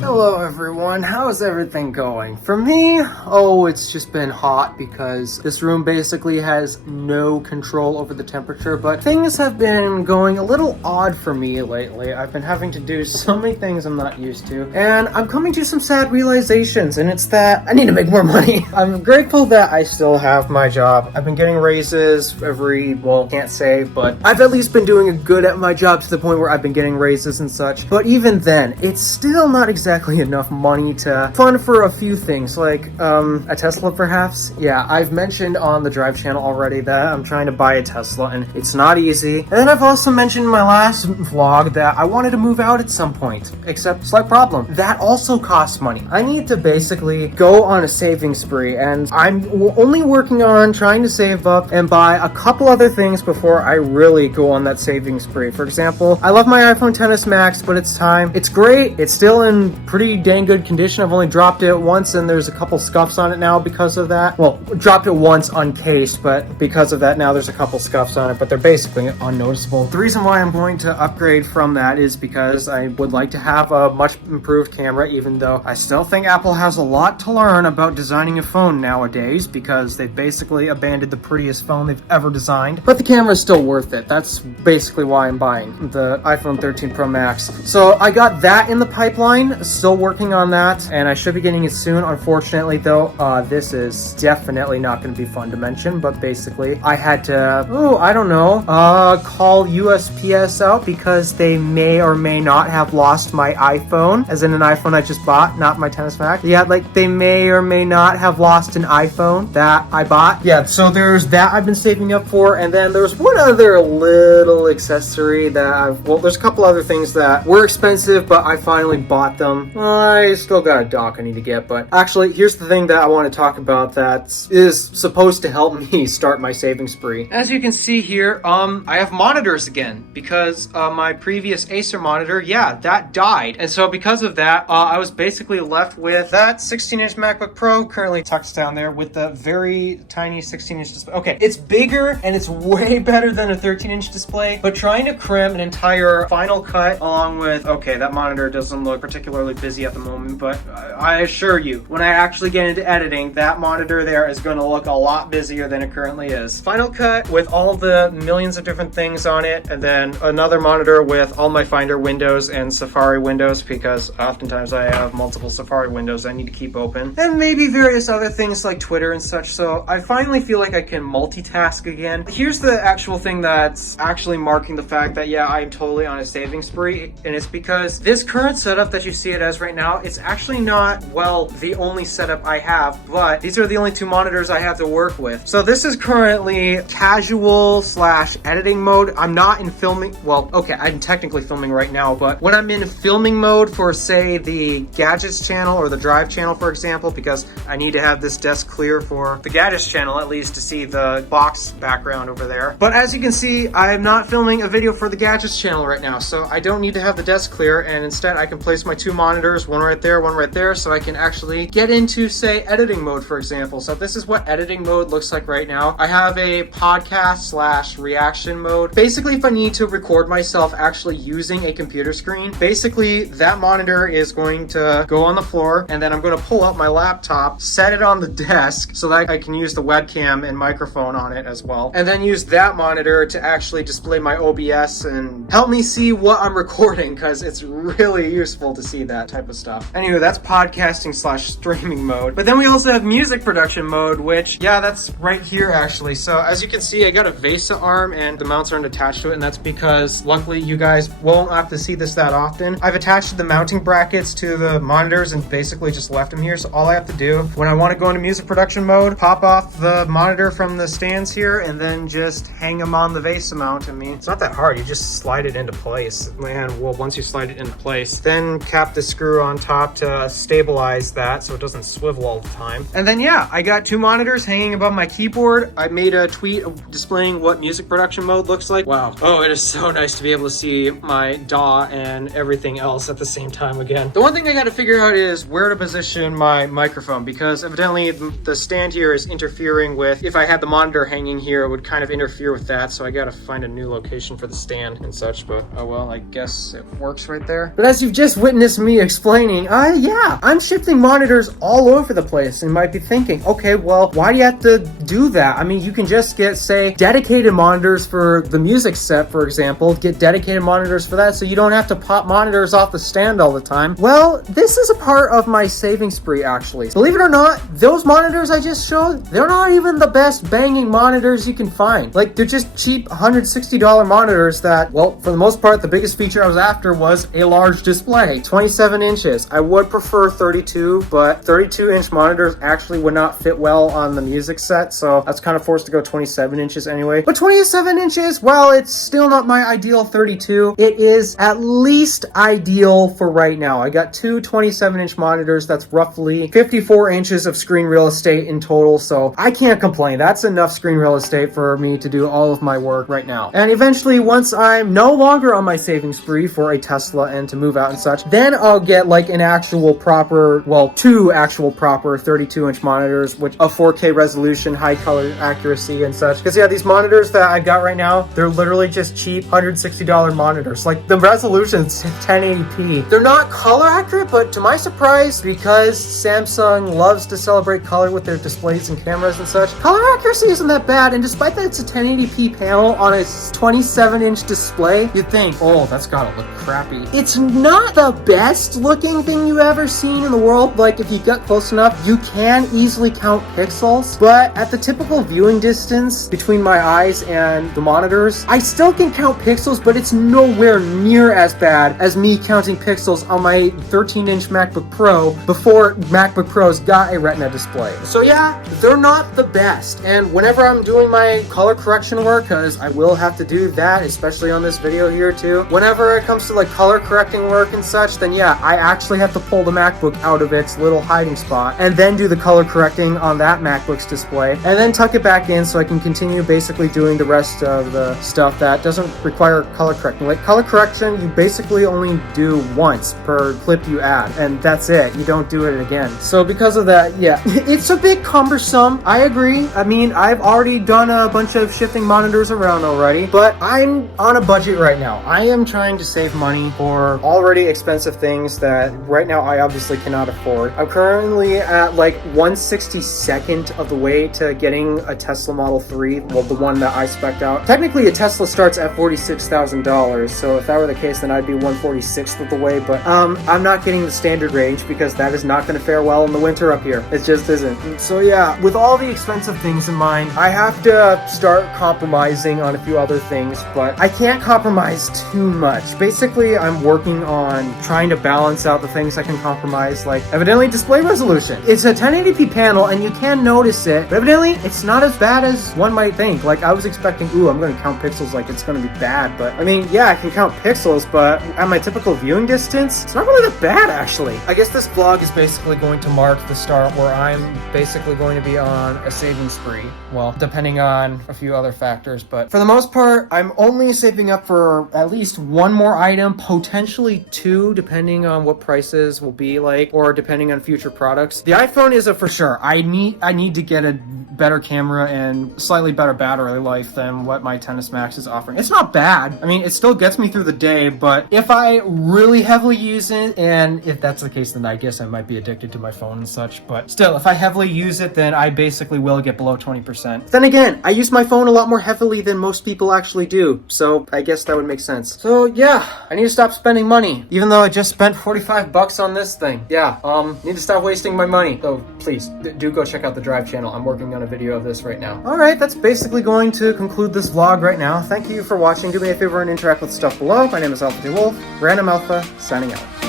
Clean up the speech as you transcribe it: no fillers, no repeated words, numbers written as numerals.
Hello everyone, how's everything going? For me, it's just been hot because this room basically has no control over the temperature, but things have been going a little odd for me lately. I've been having to do so many things I'm not used to, and I'm coming to some sad realizations, and it's that I need to make more money. I'm grateful that I still have my job. I've been getting raises can't say, but I've at least been doing good at my job to the point where I've been getting raises and such, but even then, it's still not exactly enough money to fund for a few things, like a Tesla perhaps. Yeah, I've mentioned on the Drive channel already that I'm trying to buy a Tesla and it's not easy. And then I've also mentioned in my last vlog that I wanted to move out at some point, except slight problem, that also costs money. I need to basically go on a saving spree, and I'm only working on trying to save up and buy a couple other things before I really go on that saving spree. For example, I love my iPhone XS Max, but it's time. It's great. It's still in pretty dang good condition. I've only dropped it once and there's a couple scuffs on it now because of that. Well, dropped it once uncased, but because of that now there's a couple scuffs on it, but they're basically unnoticeable. The reason why I'm going to upgrade from that is because I would like to have a much improved camera, even though I still think Apple has a lot to learn about designing a phone nowadays, because they've basically abandoned the prettiest phone they've ever designed. But the camera is still worth it. That's basically why I'm buying the iPhone 13 Pro Max. So I got that in the pipeline. Still working on that, and I should be getting it soon. Unfortunately though, this is definitely not going to be fun to mention, but basically I had to, call USPS out because they may or may not have lost my iPhone, as in an iPhone I just bought, not my XS Max. Yeah, like they may or may not have lost an iPhone that I bought. Yeah, so there's that I've been saving up for, and then there's one other little accessory that there's a couple other things that were expensive, but I finally bought them. I still got a dock I need to get, but actually, here's the thing that I want to talk about that is supposed to help me start my saving spree. As you can see here, I have monitors again, because my previous Acer monitor, that died. And so because of that, I was basically left with that 16-inch MacBook Pro, currently tucked down there with the very tiny 16-inch display. Okay, it's bigger and it's way better than a 13-inch display, but trying to cram an entire Final Cut along with, that monitor doesn't look particularly busy at the moment, but I assure you, when I actually get into editing, that monitor there is going to look a lot busier than it currently is. Final Cut with all the millions of different things on it, and then another monitor with all my Finder windows and Safari windows, because oftentimes I have multiple Safari windows I need to keep open, and maybe various other things like Twitter and such. So I finally feel like I can multitask again. Here's the actual thing that's actually marking the fact that I'm totally on a saving spree, and it's because this current setup that you see it as right now, it's actually not, the only setup I have, but these are the only two monitors I have to work with. So this is currently casual / editing mode. I'm not in filming, I'm technically filming right now, but when I'm in filming mode for, say, the Gadgets channel or the Drive channel, for example, because I need to have this desk clear for the Gadgets channel at least to see the box background over there. But as you can see, I'm not filming a video for the Gadgets channel right now, so I don't need to have the desk clear, and instead I can place my two monitors, one right there, so I can actually get into, say, editing mode, for example. So this is what editing mode looks like right now. I have a podcast / reaction mode. Basically, if I need to record myself actually using a computer screen, basically that monitor is going to go on the floor, and then I'm going to pull out my laptop, set it on the desk so that I can use the webcam and microphone on it as well, and then use that monitor to actually display my OBS and help me see what I'm recording, because it's really useful to see that type of stuff. Anyway, that's podcasting / streaming mode. But then we also have music production mode, which, that's right here actually. So as you can see, I got a VESA arm and the mounts aren't attached to it, and that's because luckily you guys won't have to see this that often. I've attached the mounting brackets to the monitors and basically just left them here. So all I have to do when I want to go into music production mode, pop off the monitor from the stands here and then just hang them on the VESA mount. I mean, it's not that hard. You just slide it into place. And once you slide it into place, then cap the screw on top top to stabilize that so it doesn't swivel all the time. And then yeah, I got 2 monitors hanging above my keyboard. I made a tweet displaying what music production mode looks like. Wow. Oh, it is so nice to be able to see my DAW and everything else at the same time again. The one thing I got to figure out is where to position my microphone, because evidently the stand here is interfering with, if I had the monitor hanging here, it would kind of interfere with that. So I got to find a new location for the stand and such, but oh well, I guess it works right there. But as you've just witnessed me explaining, yeah, I'm shifting monitors all over the place and might be thinking, okay, well, why do you have to do that? I mean, you can just get, say, dedicated monitors for the music set, for example, get dedicated monitors for that so you don't have to pop monitors off the stand all the time. Well, this is a part of my saving spree, actually. Believe it or not, those monitors I just showed, they're not even the best banging monitors you can find. Like, they're just cheap $160 monitors that, well, for the most part, the biggest feature I was after was a large display, 27 inches. I would prefer 32, but 32-inch monitors actually would not fit well on the music set, so I was kind of forced to go 27 inches anyway. But 27 inches, well, it's still not my ideal 32. It is at least ideal for right now. I got 2 27-inch monitors. That's roughly 54 inches of screen real estate in total, so I can't complain. That's enough screen real estate for me to do all of my work right now. And eventually, once I'm no longer on my saving spree for a Tesla and to move out and such, then I'll get like an actual proper, well, 2 actual proper 32-inch monitors, which a 4K resolution, high color accuracy and such. Because yeah, these monitors that I got right now, they're literally just cheap $160 monitors. Like, the resolution's 1080p. They're not color accurate, but to my surprise, because Samsung loves to celebrate color with their displays and cameras and such, color accuracy isn't that bad. And despite that it's a 1080p panel on a 27-inch display, you'd think, oh, that's gotta look crappy. It's not the best looking thing you've ever seen in the world. Like, if you get close enough, you can easily count pixels, but at the typical viewing distance between my eyes and the monitors, I still can count pixels, but it's nowhere near as bad as me counting pixels on my 13-inch MacBook Pro before MacBook Pros got a Retina display. So yeah, they're not the best. And whenever I'm doing my color correction work, because I will have to do that, especially on this video here too, whenever it comes to like color correcting work and such, then yeah, I actually have to pull the MacBook out of its little hiding spot and then do the color correcting on that MacBook's display and then tuck it back in so I can continue basically doing the rest of the stuff that doesn't require color correcting. Like, color correction, you basically only do once per clip you add, and that's it. You don't do it again. So because of that, yeah, it's a bit cumbersome. I agree. I mean, I've already done a bunch of shifting monitors around already, but I'm on a budget right now. I am trying to save money for already expensive things that right now I obviously cannot afford. I'm currently at like 1/62nd of the way to getting a Tesla Model 3, well, the one that I spec'd out. Technically, a Tesla starts at $46,000, so if that were the case, then I'd be 1/46th of the way, but I'm not getting the standard range because that is not going to fare well in the winter up here. It just isn't. So yeah, with all the expensive things in mind, I have to start compromising on a few other things, but I can't compromise too much. Basically, I'm working on trying to balance out the things I can compromise, like evidently display resolution. It's a 1080p panel and you can notice it, but evidently it's not as bad as one might think. Like, I was expecting, ooh, I'm going to count pixels like it's going to be bad, but I mean, yeah, I can count pixels, but at my typical viewing distance, it's not really that bad, actually. I guess this vlog is basically going to mark the start where I'm basically going to be on a saving spree. Well, depending on a few other factors, but for the most part, I'm only saving up for at least one more item, potentially 2, depending on what prices will be like, or depending on future products. The iPhone is a for sure. I need to get a better camera and slightly better battery life than what my XS Max is offering. It's not bad. I mean, it still gets me through the day, but if I really heavily use it, and if that's the case, then I guess I might be addicted to my phone and such, but still, if I heavily use it, then I basically will get below 20%. Then again, I use my phone a lot more heavily than most people actually do, so I guess that would make sense. So yeah, I need to stop spending money, even though I just spent 45 bucks on this thing. Yeah, need to stop wasting my money. So please, do go check out the Drive channel. I'm working on a video of this right now. Alright, that's basically going to conclude this vlog right now. Thank you for watching. Do me a favor and interact with stuff below. My name is Alpha Wolf, Random Alpha, signing out.